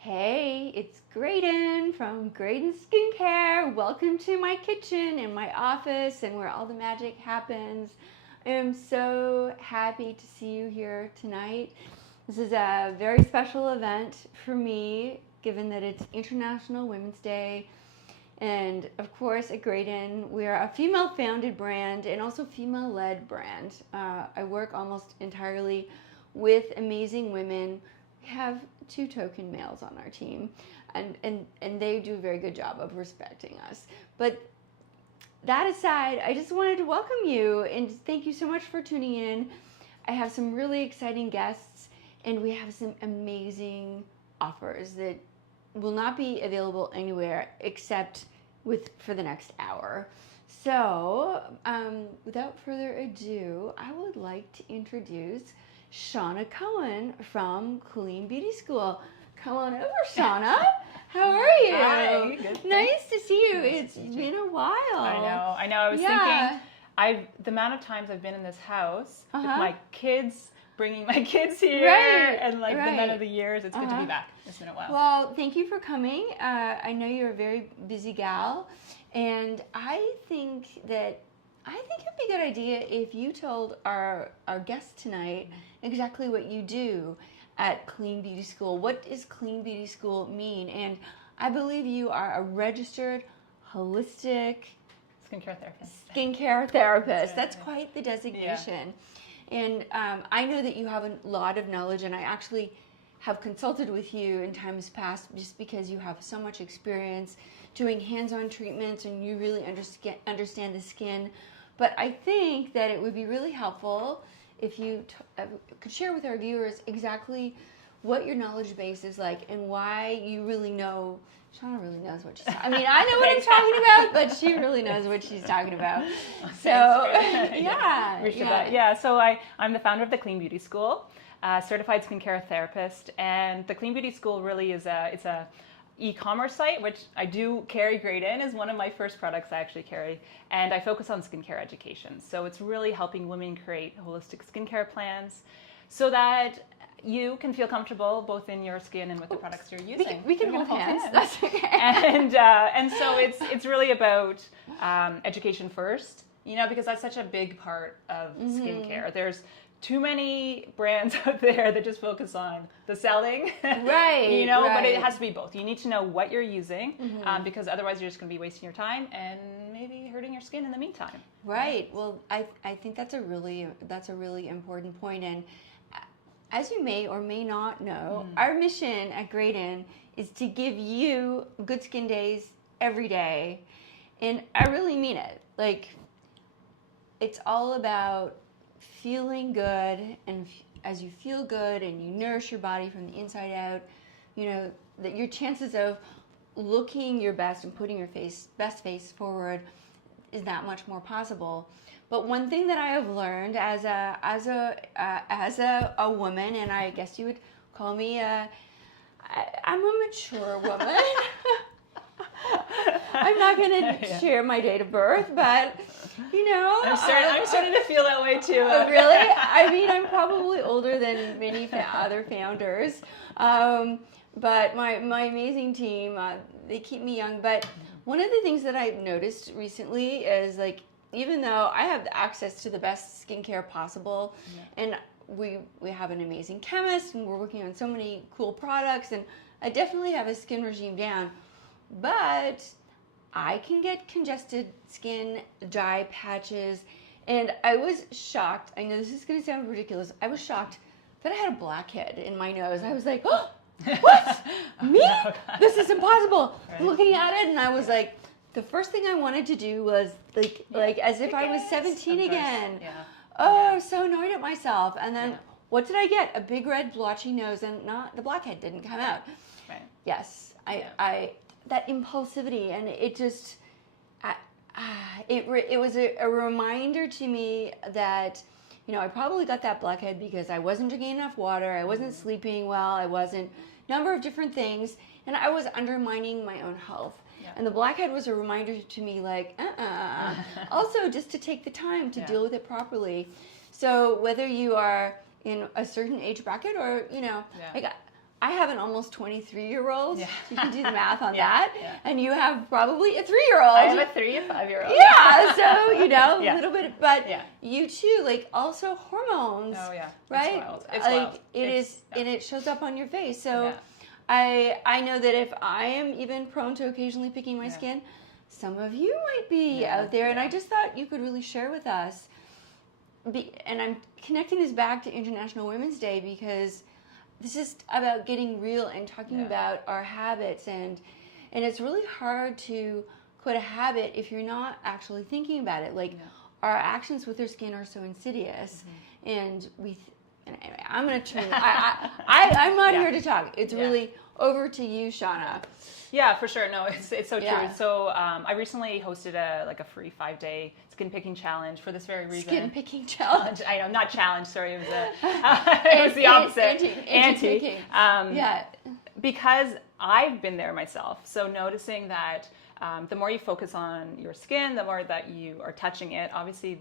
Hey, it's Graydon from Graydon Skincare. Welcome to my kitchen and my office and where all the magic happens. I am so happy to see you here tonight. This is a very special event for me, given that it's International Women's Day. And of course, at Graydon, we are a female-founded brand and also female-led brand. I work almost entirely with amazing women. We have 2 token males on our team, and they do a very good job of respecting us. But that aside, I just wanted to welcome you and thank you so much for tuning in. I have some really exciting guests, and we have some amazing offers that will not be available anywhere except for the next hour. So, without further ado, I would like to introduce Shauna Cohen from Clean Beauty School. Come on over, Shauna. How are you? Hi, good. Nice to see you. Nice to It's meet you. been a while. I know. I was thinking, the amount of times I've been in this house with my kids, bringing my kids here, and like the men of the years. It's good to be back. It's been a while. Well, thank you for coming. I know you're a very busy gal, and I think it'd be a good idea if you told our guest tonight exactly what you do at Clean Beauty School. What does Clean Beauty School mean? And I believe you are a registered holistic skincare therapist. That's quite the designation. Yeah. And I know that you have a lot of knowledge, and I actually have consulted with you in times past just because you have so much experience doing hands-on treatments and you really understand the skin. But I think that it would be really helpful if you could share with our viewers exactly what your knowledge base is like and why you really know. Shauna really knows what she's talking about. I mean, I know what I'm talking about, but she really knows what she's talking about. So, So I'm the founder of the Clean Beauty School, certified skincare therapist, and the Clean Beauty School really is a e-commerce site, which I do carry. Graydon is one of my first products I actually carry, and I focus on skincare education. So it's really helping women create holistic skincare plans so that you can feel comfortable both in your skin and with the products you're using. We can hold hands. That's okay. And so it's really about education first, because that's such a big part of skincare. There's too many brands out there that just focus on the selling, right? But it has to be both. You need to know what you're using, because otherwise you're just going to be wasting your time and maybe hurting your skin in the meantime. Right. Well, I think that's a really important point. And as you may or may not know, our mission at Graydon is to give you good skin days every day, and I really mean it. Like, it's all about feeling good, and as you feel good and you nourish your body from the inside out, that your chances of looking your best and putting your best face forward is that much more possible. But one thing that I have learned as a woman, and I guess you would call me I'm a mature woman. I'm not going to share my date of birth, but I'm starting to feel that way too. Really? I mean, I'm probably older than many other founders, but my amazing team, they keep me young. But one of the things that I've noticed recently is, like, even though I have access to the best skincare possible, and we have an amazing chemist, and we're working on so many cool products, and I definitely have a skin regime down, but I can get congested skin, dry patches, and I was shocked. I know this is going to sound ridiculous. I was shocked that I had a blackhead in my nose. I was like, oh, what? Me? This is impossible. Right. Looking at it, and I was like, the first thing I wanted to do was like as if I was 17 again. Yeah. I was so annoyed at myself. And then what did I get? A big red blotchy nose, and the blackhead didn't come out. Right. Yes, I that impulsivity, and it just it was a reminder to me that I probably got that blackhead because I wasn't drinking enough water, I wasn't sleeping well, I wasn't number of different things, and I was undermining my own health. And the blackhead was a reminder to me, like, also just to take the time to deal with it properly. So whether you are in a certain age bracket or, like I have an almost 23-year-old. Yeah. You can do the math on Yeah, that. yeah. And you have probably a 3-year-old. I have a 3 and 5-year-old. Yeah, so, you know, Yeah. a little bit, but Yeah. you too, like also hormones. Oh yeah. Right? It's wild. It's like wild. And it shows up on your face. So Yeah. I know that if I am even prone to occasionally picking my skin, some of you might be out there. And I just thought you could really share with us. And I'm connecting this back to International Women's Day because this is about getting real and talking about our habits, and it's really hard to quit a habit if you're not actually thinking about it. Like our actions with our skin are so insidious, and I'm going to turn. I'm not here to talk. It's really over to you, Shauna. Yeah, for sure. No, it's so true. Yeah. So I recently hosted a free 5-day skin picking challenge for this very reason. Skin picking challenge. I know, not challenge. Sorry, it was the opposite. Anti. Because I've been there myself. So noticing that the more you focus on your skin, the more that you are touching it. Obviously,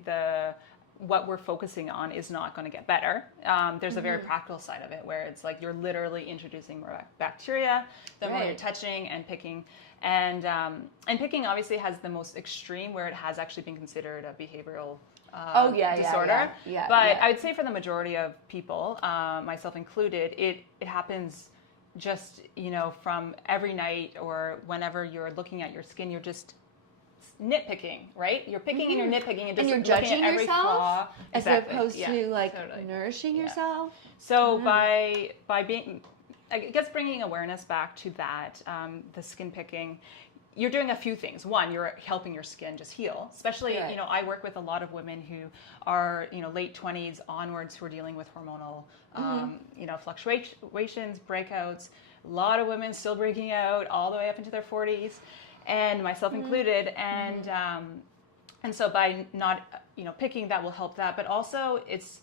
what we're focusing on is not going to get better. There's a very practical side of it where it's like you're literally introducing more bacteria the more you're touching and picking. And picking obviously has the most extreme where it has actually been considered a behavioral disorder. But I would say for the majority of people, myself included, it happens just, from every night or whenever you're looking at your skin, you're just nitpicking, right? You're picking and you're nitpicking and you're just judging looking at every flaw. as opposed to nourishing yourself. So by being, I guess, bringing awareness back to that, the skin picking, you're doing a few things. One, you're helping your skin just heal. Especially, I work with a lot of women who are, late 20s onwards who are dealing with hormonal, fluctuations, breakouts. A lot of women still breaking out all the way up into their 40s. And myself included, and so by not picking, that will help that. But also, it's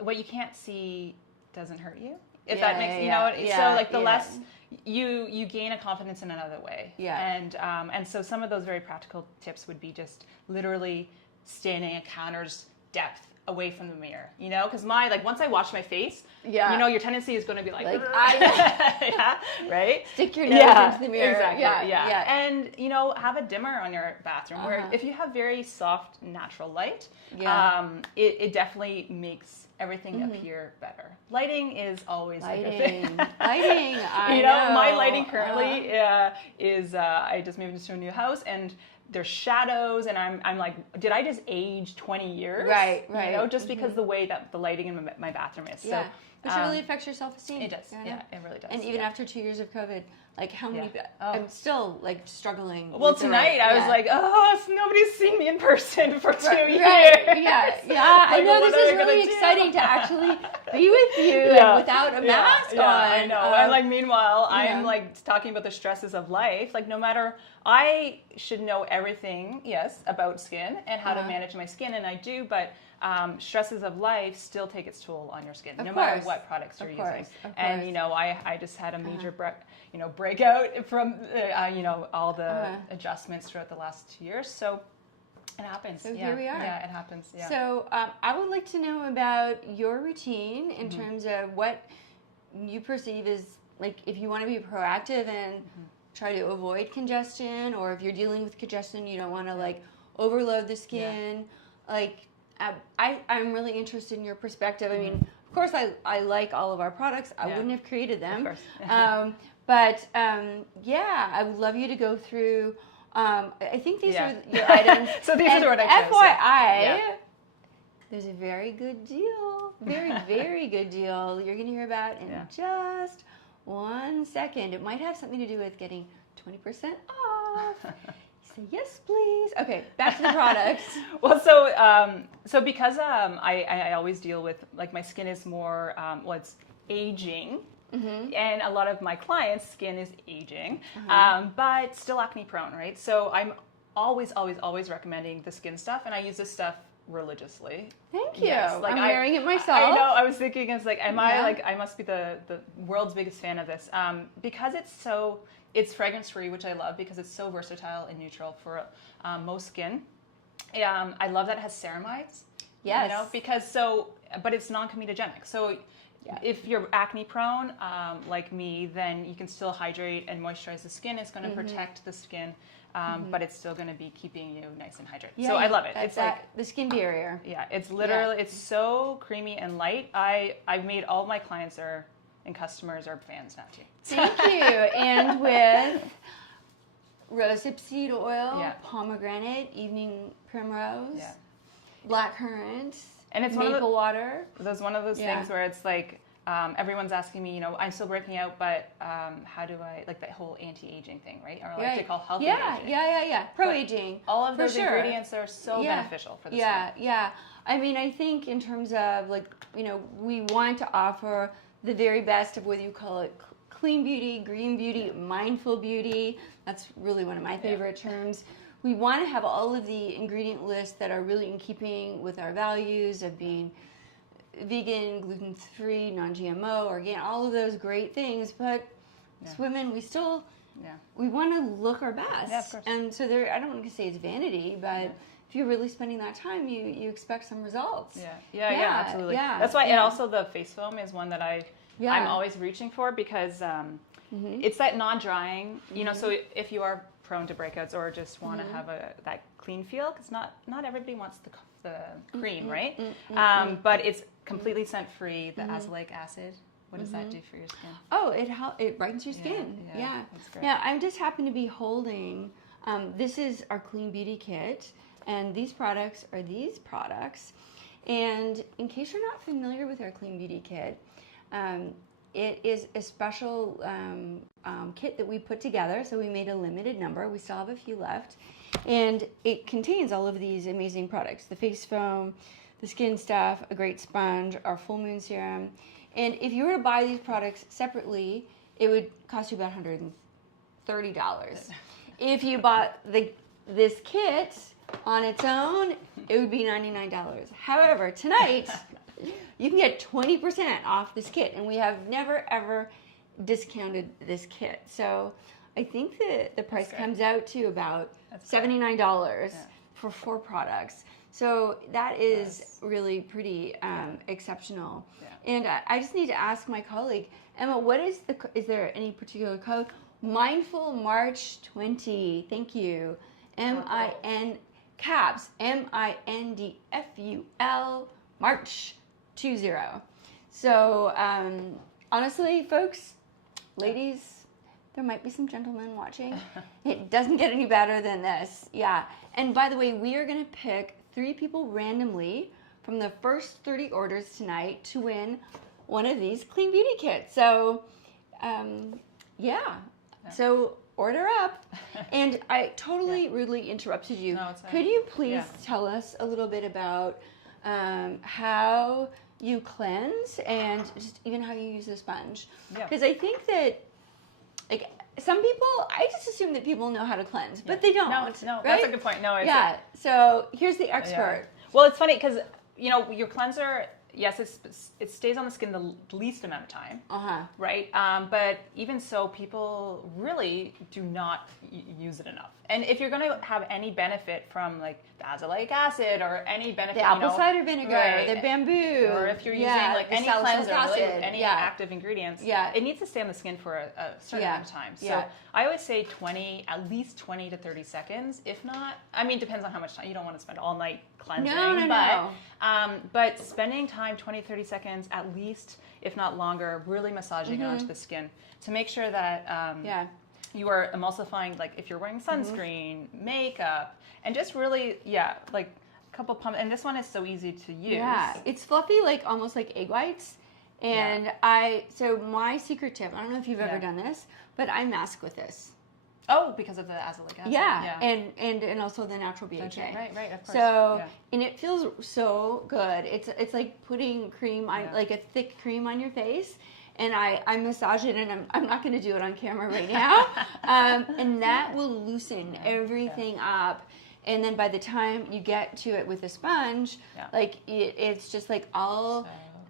what you can't see doesn't hurt you. If that makes so like the less you gain a confidence in another way. And so some of those very practical tips would be just literally standing at counter's depth away from the mirror, because once I wash my face, your tendency is going to be like right? Stick your nose into the mirror. Exactly. And have a dimmer on your bathroom where if you have very soft natural light, it definitely makes everything appear better. Lighting is always a good thing. Lighting, I know. My lighting currently is I just moved into a new house and there's shadows, and I'm like, did I just age 20 years? Right. Just because the way that the lighting in my bathroom is. Yeah. So, which really affects your self-esteem. It does. Yeah, it really does. And even after 2 years of COVID, like how many? I'm still struggling. Well, tonight I was like, nobody's seen me in person for 2 years. I know this is really exciting to actually be with you without a mask on. I know. And meanwhile, I'm talking about the stresses of life. No matter, I should know everything, about skin and how to manage my skin, and I do, but stresses of life still take its toll on your skin, matter what products you're using. And I just had a major breakout from all the adjustments throughout the last 2 years. So it happens. So here we are. Yeah, it happens. Yeah. So I would like to know about your routine in terms of what you perceive as if you want to be proactive and try to avoid congestion, or if you're dealing with congestion, you don't want to overload the skin. I'm really interested in your perspective. I mean, of course, I like all of our products. I wouldn't have created them. Of course. But I would love you to go through. I think these are your items. So these are what I chose. FYI, there's a very good deal. Very, very good deal you're going to hear about in just 1 second. It might have something to do with getting 20% off. Say yes, please. Okay, back to the products. Well, so because I always deal with my skin is more it's aging. And a lot of my clients' skin is aging, but still acne prone, right? So I'm always recommending the skin stuff, and I use this stuff religiously. Thank you. I'm wearing it myself. I know. I was thinking, am I I must be the world's biggest fan of this because it's fragrance free, which I love because it's so versatile and neutral for most skin. I love that it has ceramides. Yes. But it's non-comedogenic. So if you're acne prone, like me, then you can still hydrate and moisturize the skin. It's going to protect the skin, but it's still going to be keeping you nice and hydrated. So I love it. It's like the skin barrier. Yeah, it's literally, it's so creamy and light. I've made all my clients and customers are fans now too. Thank you. And with rosehip seed oil, pomegranate, evening primrose, blackcurrant, and it's maple water. That's one of those things where it's like everyone's asking me, I'm still breaking out, but how do I, like that whole anti-aging thing, right? Or like they call healthy aging. Yeah. Pro-aging. All of those ingredients are so beneficial for the skin. Yeah. I mean, I think in terms of like, we want to offer the very best of whether you call it clean beauty, green beauty, mindful beauty. That's really one of my favorite terms. We want to have all of the ingredient lists that are really in keeping with our values of being vegan, gluten-free, non-GMO, organic, all of those great things. But as women, we still, we want to look our best. Yeah, of course. And so I don't want to say it's vanity, but if you're really spending that time, you expect some results. Yeah, absolutely. That's why, and also the face foam is one that I'm always reaching for because it's that non-drying, so if you are prone to breakouts or just want to have that clean feel, because not everybody wants the cream, right? But it's completely scent-free, the azelaic acid. What does that do for your skin? Oh, it brightens your skin. Yeah. That's great. Yeah, I just happen to be holding, this is our Clean Beauty Kit, and these products are these products. And in case you're not familiar with our Clean Beauty Kit, it is a special kit that we put together. So we made a limited number. We still have a few left. And it contains all of these amazing products. The face foam, the skin stuff, a great sponge, our full moon serum. And if you were to buy these products separately, it would cost you about $130. If you bought this kit on its own, it would be $99. However, tonight, you can get 20% off this kit, and we have never, ever discounted this kit. So I think that the price comes out to about $79 for 4 products. So that is really pretty exceptional. And I just need to ask my colleague, Emma, is there any particular code? MINDFULMARCH20. Thank you. MIN caps, MINDFUL March 20. So honestly, folks, ladies, there might be some gentlemen watching. It doesn't get any better than this. Yeah. And by the way, we are going to pick 3 people randomly from the first 30 orders tonight to win one of these Clean Beauty Kits. So so order up. And I totally rudely interrupted you. No, it's fine. Could you please tell us a little bit about how you cleanse and just even how you use the sponge? Because I think that like some people, I just assume that people know how to cleanse, but they don't. No, right? That's a good point. No, So here's the expert. Well, it's funny because your cleanser, yes, it stays on the skin the least amount of time, right? But even so, people really do not use it enough. And if you're going to have any benefit from like the azelaic acid or any benefit, the apple cider vinegar, the bamboo, or if you're using like any cleanser, really, any active ingredients, it needs to stay on the skin for a certain amount of time. So I always say at least 20 to 30 seconds. If not, I mean, depends on how much time. You don't want to spend all night cleansing. No. But spending time, 20, 30 seconds at least, if not longer, really massaging it onto the skin to make sure that you are emulsifying, like if you're wearing sunscreen, makeup, and just really, like a couple pumps. And this one is so easy to use. Yeah, it's fluffy, like almost like egg whites. And so my secret tip, I don't know if you've ever done this, but I mask with this. Oh, because of the azelaic acid. Yeah. And also the natural BHA. Right, of course. So, and it feels so good. It's like putting cream on, like a thick cream on your face. And I massage it, and I'm not going to do it on camera right now. And that will loosen everything up. And then by the time you get to it with a sponge, like it's just like all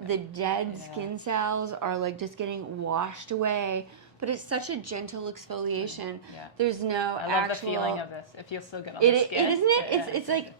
the dead skin cells are like just getting washed away. But it's such a gentle exfoliation. There's no I love the feeling of this. It feels so good on the skin. Isn't it? It's like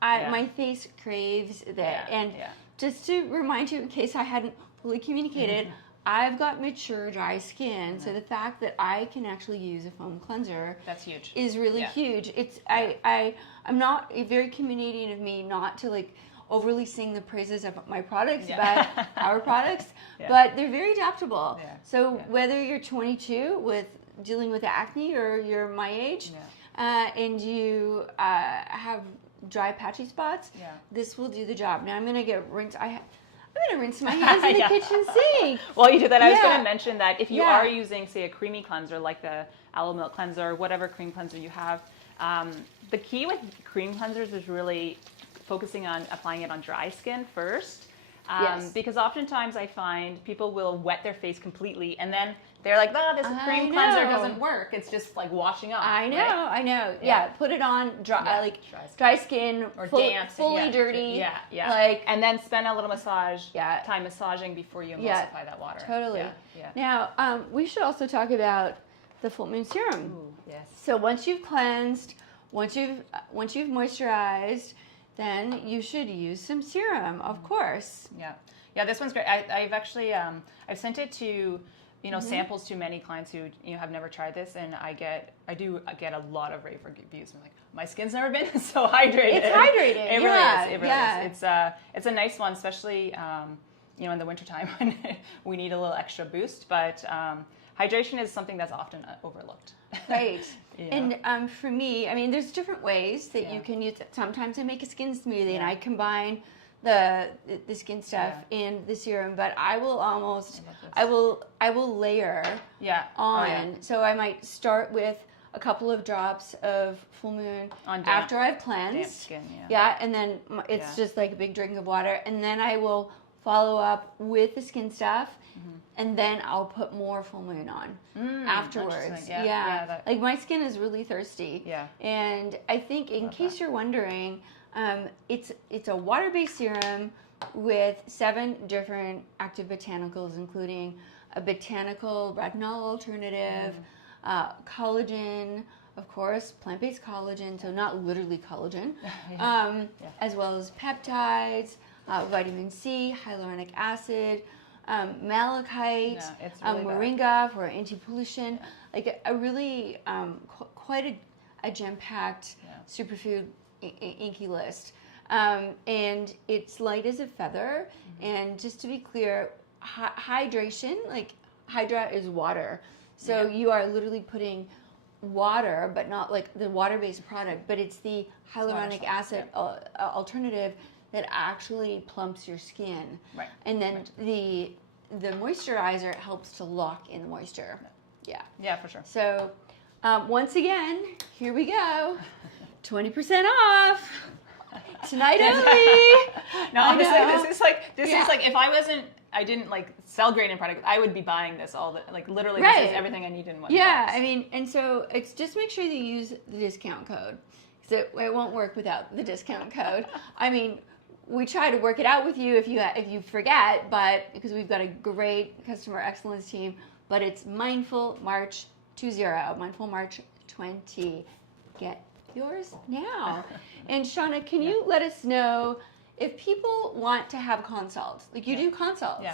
my face craves that. And just to remind you, in case I hadn't fully communicated, I've got mature dry skin, so the fact that I can actually use a foam cleanser, that's huge, is really huge. It's I'm not very communicating of me not to like overly sing the praises of my products, but our products, but they're very adaptable. So whether you're 22 with dealing with acne or you're my age, and you have dry patchy spots, this will do the job. Now I'm gonna rinse my hands in the kitchen sink. While you do that, I was going to mention that if you are using, say, a creamy cleanser like the aloe milk cleanser or whatever cream cleanser you have, the key with cream cleansers is really focusing on applying it on dry skin first. Because oftentimes I find people will wet their face completely and then they're like, oh, this cream cleanser doesn't work. It's just like washing off. I know. Yeah, put it on dry skin, or damp, fully dirty. Like, and then spend a little time massaging before you emulsify that water. Totally. Now, we should also talk about the full moon serum. Ooh, yes. So once you've cleansed, once you've moisturized, then you should use some serum, of course. Yeah, this one's great. I've actually I've sent it to samples to many clients who have never tried this, and I do get a lot of rave reviews. I'm like, my skin's never been so hydrated. It's hydrating. It really is. It's a nice one, especially in the wintertime when we need a little extra boost. But hydration is something that's often overlooked. Right. And for me, I mean, there's different ways that you can use it. Sometimes I make a skin smoothie and I combine the skin stuff in the serum, but I will layer on. So I might start with a couple of drops of full moon after I've cleansed. Damp skin, and then it's just like a big drink of water, and then I will follow up with the skin stuff. And then I'll put more full moon on afterwards. Like my skin is really thirsty. And I think in case you're wondering, it's a water-based serum with 7 different active botanicals, including a botanical retinol alternative, collagen, of course, plant-based collagen, so not literally collagen, as well as peptides, vitamin C, hyaluronic acid, malachite, really moringa for anti-pollution, like a really quite a gem-packed superfood inky list. And it's light as a feather. And just to be clear, hydration, like Hydra is water. So you are literally putting water, but not like the water-based product, but it's the hyaluronic acid alternative that actually plumps your skin. And then the moisturizer helps to lock in the moisture. Yeah, for sure. So once again, here we go. 20% off. Tonight only. No, honestly, this is like if I didn't like sell Graydon products, I would be buying this literally this is everything I need in one box. I mean, and so it's just make sure you use the discount code, because it won't work without the discount code. I mean, we try to work it out with you if you forget, but because we've got a great customer excellence team, but it's Mindful March 20, Mindful March 20. Get yours now. And Shauna, can you let us know if people want to have consults? Like you do consults.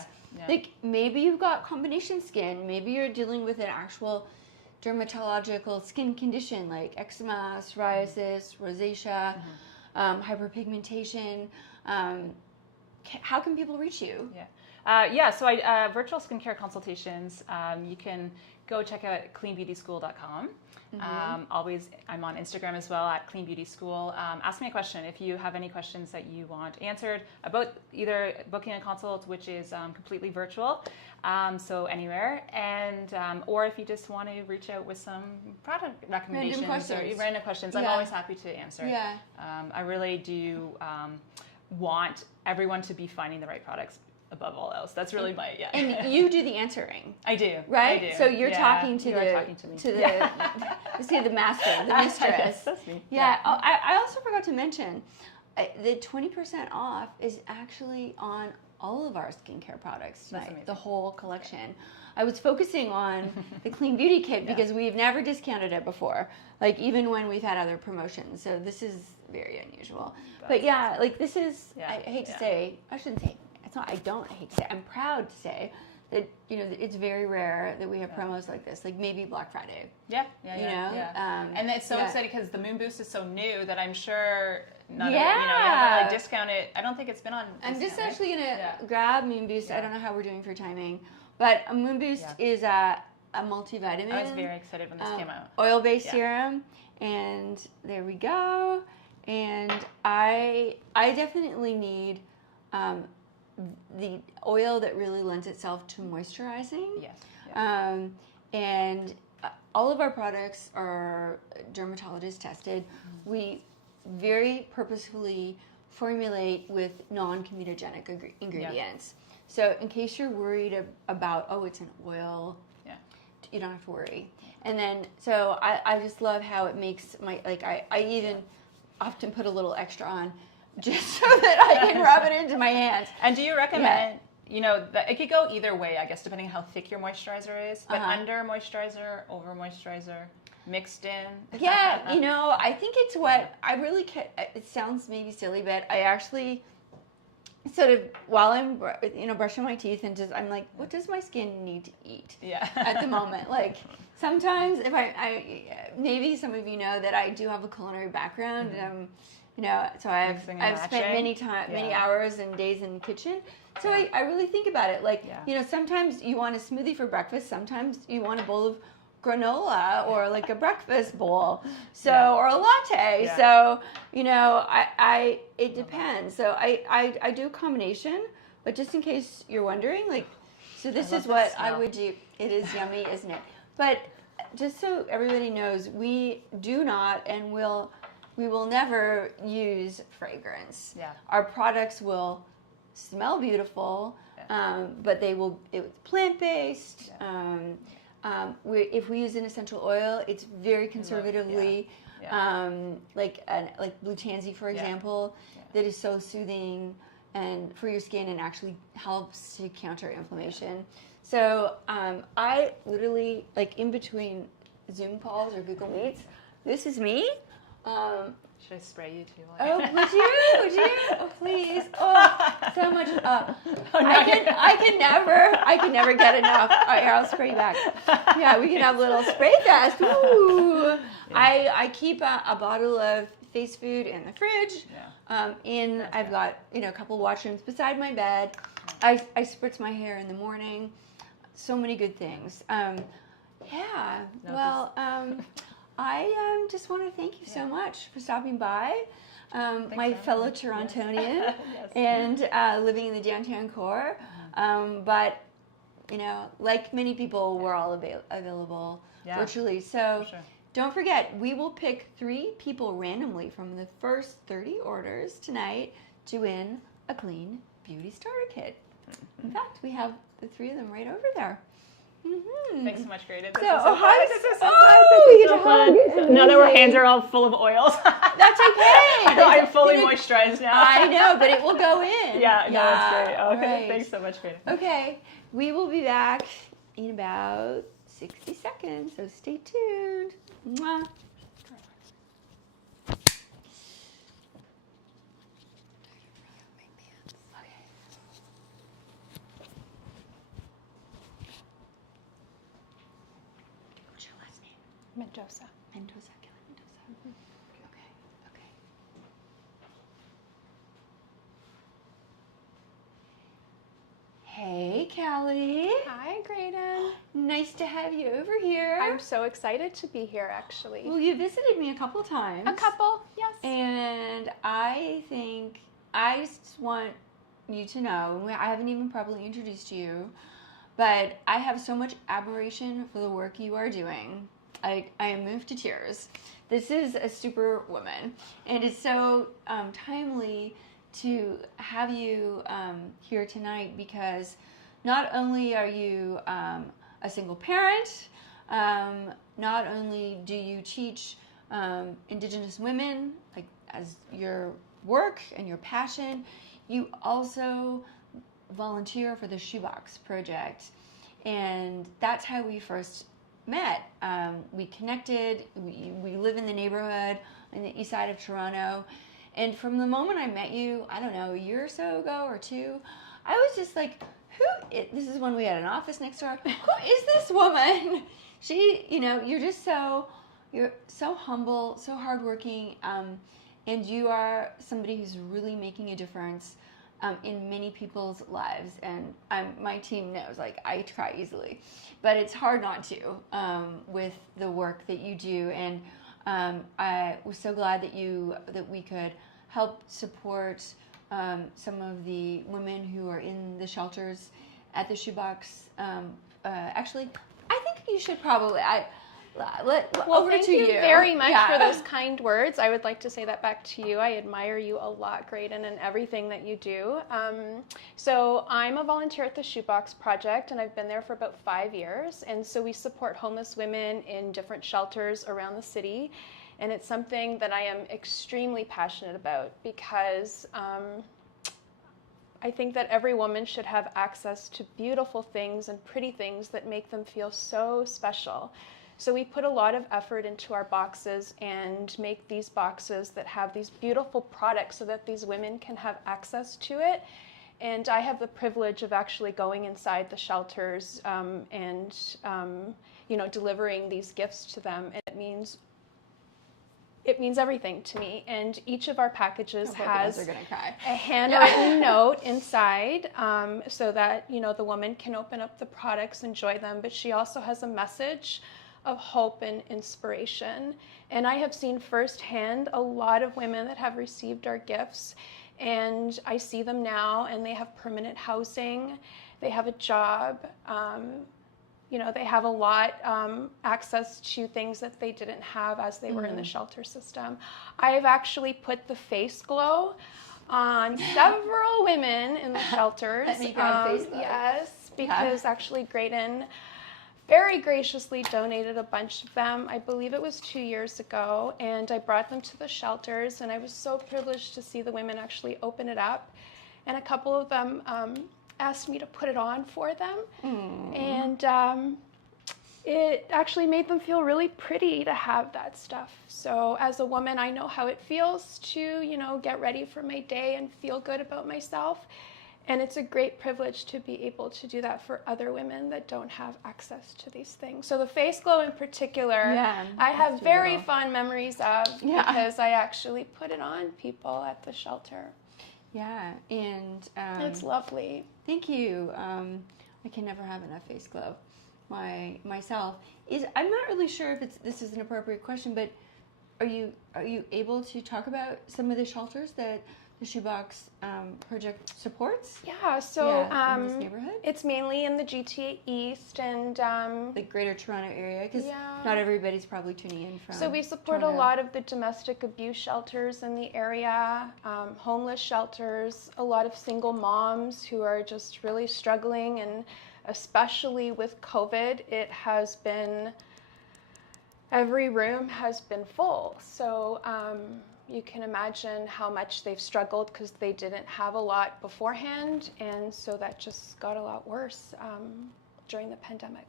Like maybe you've got combination skin, maybe you're dealing with an actual dermatological skin condition like eczema, psoriasis, rosacea, hyperpigmentation. How can people reach you? So I virtual skincare consultations. You can go check out cleanbeautyschool.com. Always, I'm on Instagram as well at Clean Beauty School. Ask me a question if you have any questions that you want answered about either booking a consult, which is completely virtual, so anywhere, and or if you just want to reach out with some product recommendations or random questions, I'm always happy to answer. I really do want everyone to be finding the right products above all else. That's really my And you do the answering. I do. Right? I do. So you're talking to the master, the mistress. That's me. I also forgot to mention the 20% off is actually on all of our skincare products tonight, the whole collection. I was focusing on the Clean Beauty Kit because we've never discounted it before, like even when we've had other promotions. So this is very unusual. That's But yeah, like this is, Yeah, I hate to yeah. say, I shouldn't say, it's not, I don't hate to say, I'm proud to say that, you know, it's very rare that we have promos like this, like maybe Black Friday. Yeah, You know? And it's so yeah. exciting because the Moon Boost is so new that I'm sure none Yeah. of it, you know, you have to like discount it. I don't think it's been on I'm just discount, actually going to Yeah. grab Moon Boost. I Yeah. don't know how we're doing for timing, but a Moon Boost is a multivitamin. I was very excited when this came out. Oil-based Yeah. serum, and there we go. And I definitely need the oil that really lends itself to moisturizing. Yes. Yeah. And all of our products are dermatologist tested. We very purposefully formulate with non-comedogenic ingredients. So in case you're worried about, oh, it's an oil, you don't have to worry. And then, so I just love how it makes my, like, I even often put a little extra on just so that I can rub it into my hands. And do you recommend, you know, that it could go either way, I guess, depending on how thick your moisturizer is, but under moisturizer, over moisturizer, mixed in? Yeah, you know, I think it's what I really, it sounds maybe silly, but I actually sort of, while I'm, you know, brushing my teeth and just, I'm like, what does my skin need to eat at the moment? Like, sometimes if I maybe some of you know that I do have a culinary background, and you know, so I've spent many hours and days in the kitchen. So I really think about it. Like, you know, sometimes you want a smoothie for breakfast. Sometimes you want a bowl of granola or like a breakfast bowl, or a latte. So, you know, it depends. So I do a combination, but just in case you're wondering, like, so this is what I would do. It is yummy, isn't it? But just so everybody knows, we do not and we will never use fragrance. Yeah. Our products will smell beautiful, but it's plant-based. If we use an essential oil, it's very conservatively, like blue tansy, for example, that is so soothing and for your skin and actually helps to counter inflammation. So I literally, like in between Zoom calls or Google Meets, this is me. Should I spray you too? Oh, would you? Would you? Oh, please. Oh, so much. I can never get enough. All right, here, I'll spray you back. Yeah, we can have a little spray fest. Ooh. I keep a bottle of face food in the fridge. I've got, you know, a couple washrooms beside my bed. I spritz my hair in the morning. So many good things. I just want to thank you so much for stopping by, my fellow Torontonian, and living in the downtown core. But, you know, like many people, we're all available virtually. So don't forget, we will pick 3 people randomly from the first 30 orders tonight to win a clean beauty starter kit. In fact, we have the 3 of them right over there. Mm-hmm. Thanks so much, Graydon. This is so fun. Now that our hands are all full of oils. That's okay. I'm fully moisturized now. I know, but it will go in. That's great. Okay, right. Thanks so much, Graydon. Okay, we will be back in about 60 seconds, so stay tuned. Mwah. Mendoza. Mendoza. Okay. Hey, Callie. Hi, Graydon. Nice to have you over here. I'm so excited to be here, actually. Well, you visited me a couple times. A couple, yes. And I think I just want you to know, I haven't even probably introduced you, but I have so much admiration for the work you are doing. I am moved to tears. This is a super woman, and it's so timely to have you here tonight because not only are you a single parent, not only do you teach Indigenous women like as your work and your passion, you also volunteer for the Shoebox Project, and that's how we first met. We connected. We live in the neighborhood. in the east side of Toronto. And from the moment I met you, I don't know, a year or so ago or two, I was just like, this is when we had an office next door. Who is this woman? She, you're so humble, so hardworking, and you are somebody who's really making a difference in many people's lives. And my team knows, like, I try easily, but it's hard not to with the work that you do. And I was so glad that we could help support some of the women who are in the shelters at the Shoebox. Actually, I think you should probably. Well, thank you very much for those kind words. I would like to say that back to you. I admire you a lot, Graydon, and everything that you do. So I'm a volunteer at the Shoebox Project, and I've been there for about 5 years. And so we support homeless women in different shelters around the city. And it's something that I am extremely passionate about because I think that every woman should have access to beautiful things and pretty things that make them feel so special. So we put a lot of effort into our boxes and make these boxes that have these beautiful products so that these women can have access to it. And I have the privilege of actually going inside the shelters and delivering these gifts to them. And it means everything to me. And each of our packages has a handwritten note inside so that, the woman can open up the products, enjoy them. But she also has a message of hope and inspiration. And I have seen firsthand a lot of women that have received our gifts. And I see them now, and they have permanent housing. They have a job. They have a lot access to things that they didn't have as they were in the shelter system. I've actually put the face glow on several women in the shelters. Let me grab face glow. Yes, because actually Graydon very graciously donated a bunch of them. I believe it was 2 years ago, and I brought them to the shelters, and I was so privileged to see the women actually open it up. And a couple of them asked me to put it on for them. And it actually made them feel really pretty to have that stuff. So as a woman, I know how it feels to, get ready for my day and feel good about myself. And it's a great privilege to be able to do that for other women that don't have access to these things. So the face glow in particular, I have very fond memories of because I actually put it on people at the shelter. Yeah, and it's lovely. Thank you. I can never have enough face glow myself. I'm not really sure if this is an appropriate question, but are you able to talk about some of the shelters that the Shoebox project supports? Yeah, so in this neighborhood? It's mainly in the GTA East and the Greater Toronto area, because not everybody's probably tuning in from. So we support Toronto. a lot of the domestic abuse shelters in the area, homeless shelters, a lot of single moms who are just really struggling, and especially with COVID, it has been, every room has been full. So you can imagine how much they've struggled because they didn't have a lot beforehand, and so that just got a lot worse during the pandemic.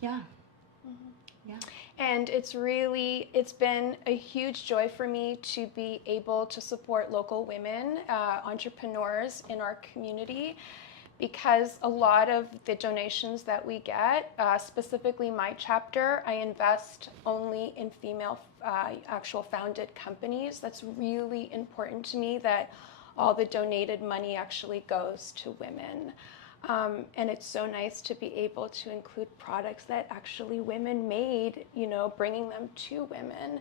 Yeah. Yeah. And it's been a huge joy for me to be able to support local women, entrepreneurs in our community, because a lot of the donations that we get, specifically my chapter, I invest only in female actual founded companies. That's really important to me, that all the donated money actually goes to women. And it's so nice to be able to include products that actually women made, bringing them to women.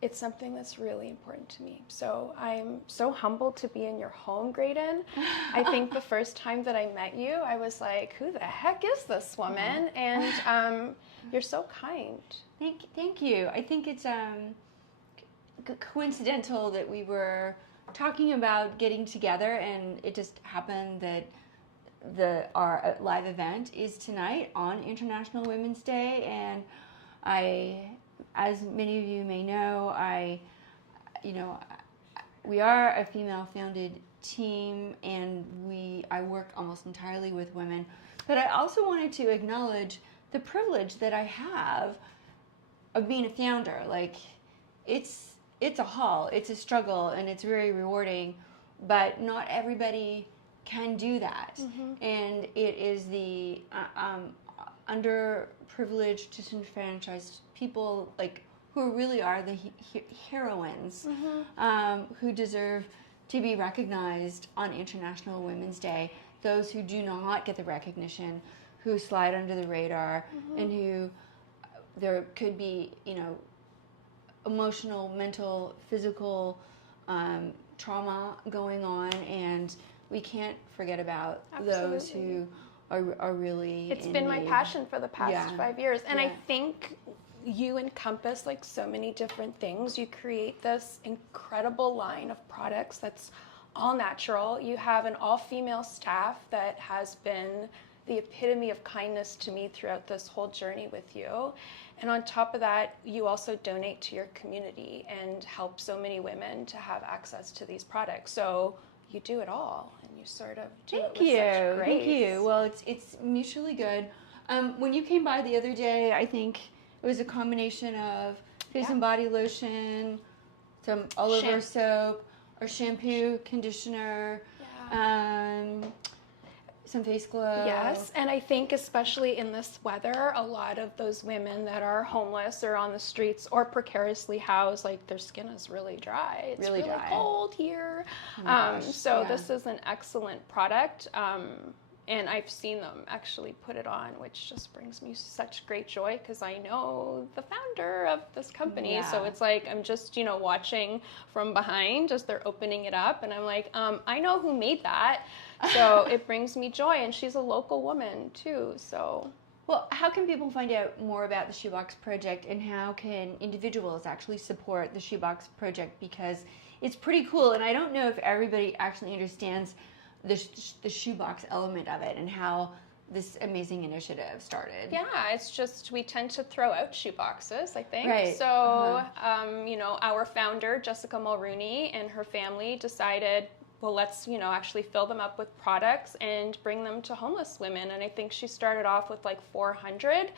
It's something that's really important to me. So I'm so humbled to be in your home, Graydon. I think the first time that I met you, I was like, who the heck is this woman? And you're so kind. Thank you. I think it's coincidental that we were talking about getting together, and it just happened that our live event is tonight on International Women's Day. And as many of you may know, we are a female-founded team, and I work almost entirely with women. But I also wanted to acknowledge the privilege that I have of being a founder. Like, it's a haul, it's a struggle, and it's very rewarding, but not everybody can do that. And it is the underprivileged, disenfranchised people, like, who really are the heroines, who deserve to be recognized on International Women's Day. Those who do not get the recognition, who slide under the radar, and who there could be, you know, emotional, mental, physical trauma going on, and we can't forget about those who are really It's been my passion for the past 5 years, and I think you encompass like so many different things. You create this incredible line of products that's all natural. You have an all-female staff that has been the epitome of kindness to me throughout this whole journey with you. And on top of that, you also donate to your community and help so many women to have access to these products. So you do it all, and you sort of do it with such grace. Thank you. Well, it's mutually good. When you came by the other day, I think it was a combination of face and body lotion, some olive soap, or shampoo, conditioner, some face glow. Yes, and I think especially in this weather, a lot of those women that are homeless or on the streets or precariously housed, like their skin is really dry. It's really cold here. This is an excellent product. And I've seen them actually put it on, which just brings me such great joy because I know the founder of this company. Yeah. So it's like I'm just, you know, watching from behind as they're opening it up. And I'm like, I know who made that. So it brings me joy. And she's a local woman, too. So. Well, how can people find out more about the Shoebox Project, and how can individuals actually support the Shoebox Project? Because it's pretty cool. And I don't know if everybody actually understands the shoebox element of it and how this amazing initiative started. Yeah, it's just we tend to throw out shoeboxes, I think. Right. So, you know, our founder, Jessica Mulrooney, and her family decided, well, let's, you know, actually fill them up with products and bring them to homeless women. And I think she started off with like 400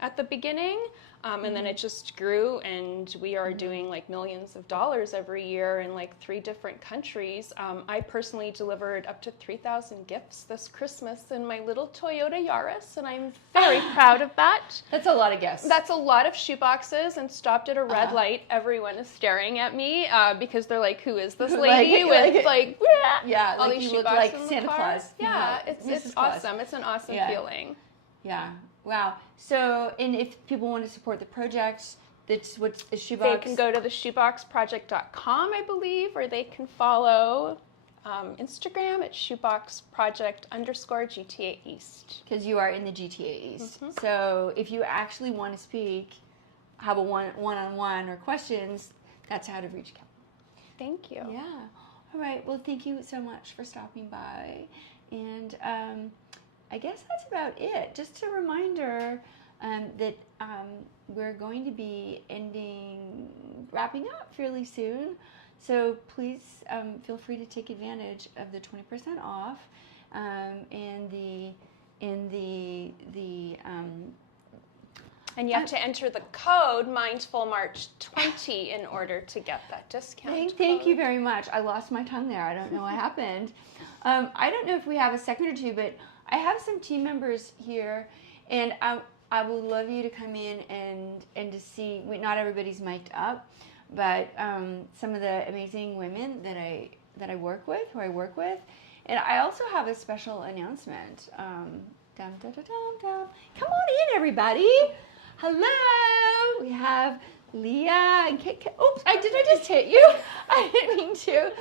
at the beginning. And then it just grew, and we are doing like millions of dollars every year in like 3 different countries. I personally delivered up to 3,000 gifts this Christmas in my little Toyota Yaris, and I'm very proud of that. That's a lot of gifts. That's a lot of shoeboxes, and stopped at a red light. Everyone is staring at me because they're like, who is this lady with all these shoeboxes like in the Santa car? Claus. Yeah, it's awesome. It's an awesome feeling. Yeah. Wow. So, and if people want to support the project, that's what's the Shoebox? They can go to the shoeboxproject.com, I believe, or they can follow Instagram at shoeboxproject_GTA East. Because you are in the GTA East. So if you actually want to speak, have a one-on-one or questions, that's how to reach Kelly. Thank you. Yeah. All right. Well, thank you so much for stopping by. And I guess that's about it. Just a reminder that we're going to be wrapping up fairly soon. So please feel free to take advantage of the 20% off and and you have to enter the code MINDFULMARCH20 in order to get that discount. Thank you very much. I lost my tongue there. I don't know what happened. I don't know if we have a second or two, but I have some team members here, and I would love you to come in and to see. Not everybody's mic'd up, but some of the amazing women that I work with, and I also have a special announcement. Come on in, everybody. Hello. We have Leah and Kit. Oops, did I just hit you? I didn't mean to.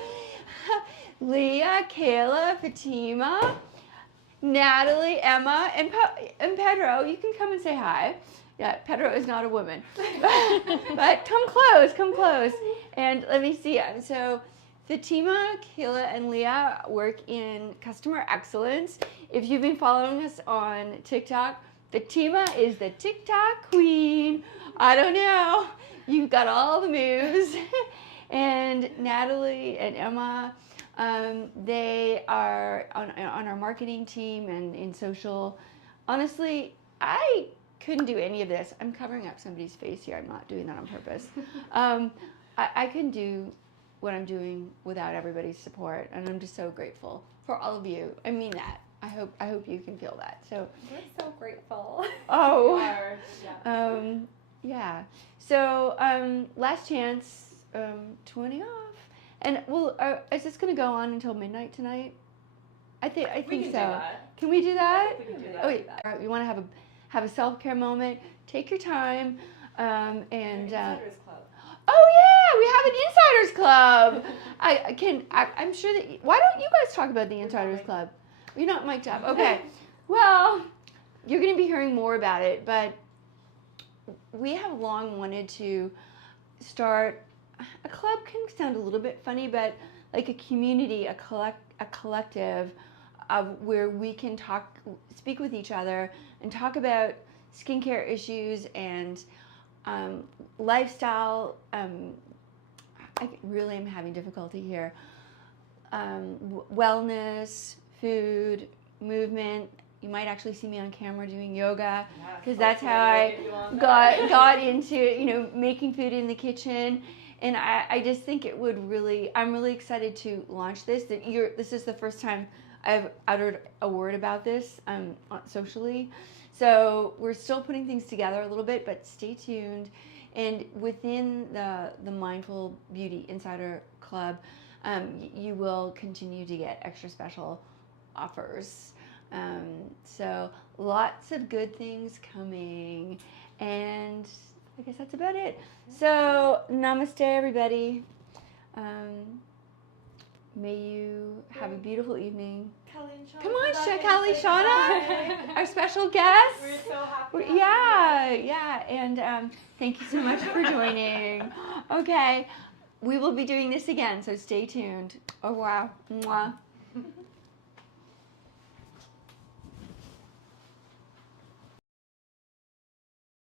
Leah, Kayla, Fatima, Natalie, Emma, and Pedro. You can come and say hi. Yeah, Pedro is not a woman. But come close. And let me see. So Fatima, Kayla, and Leah work in customer excellence. If you've been following us on TikTok, Fatima is the TikTok queen. I don't know. You've got all the moves. And Natalie and Emma, they are on our marketing team and in social. Honestly, I couldn't do any of this. I'm covering up somebody's face here. I'm not doing that on purpose. I couldn't do what I'm doing without everybody's support, and I'm just so grateful for all of you. I mean that. I hope you can feel that. So we're so grateful. Oh. We are. Yeah. Yeah. So last chance, 20 off, and well, is this gonna go on until midnight tonight? I think so. Do that. Can we do that? We can do that. Oh, wait. All right, we want to have a self-care moment. Take your time, and. Insiders Club. Oh yeah, we have an Insiders Club. I'm sure that. Why don't you guys talk about the Insiders Club? You're not mic'd up. Okay. Well, you're going to be hearing more about it, but we have long wanted to start a club. Can sound a little bit funny, but like a community, a collective of where we can speak with each other and talk about skincare issues and lifestyle. I really am having difficulty here. Wellness, food, movement. You might actually see me on camera doing yoga because that's how I got into making food in the kitchen. And I just think it would really. I'm really excited to launch this. This is the first time I've uttered a word about this socially. So we're still putting things together a little bit, but stay tuned. And within the Mindful Beauty Insider Club, you will continue to get extra special offers. So lots of good things coming. And I guess that's about it. So namaste, everybody. May you have a beautiful evening. Come on, Kelly, Shauna, our special guest. We're so happy. Yeah. And thank you so much for joining. Okay, we will be doing this again, so stay tuned. Au revoir. Mwah.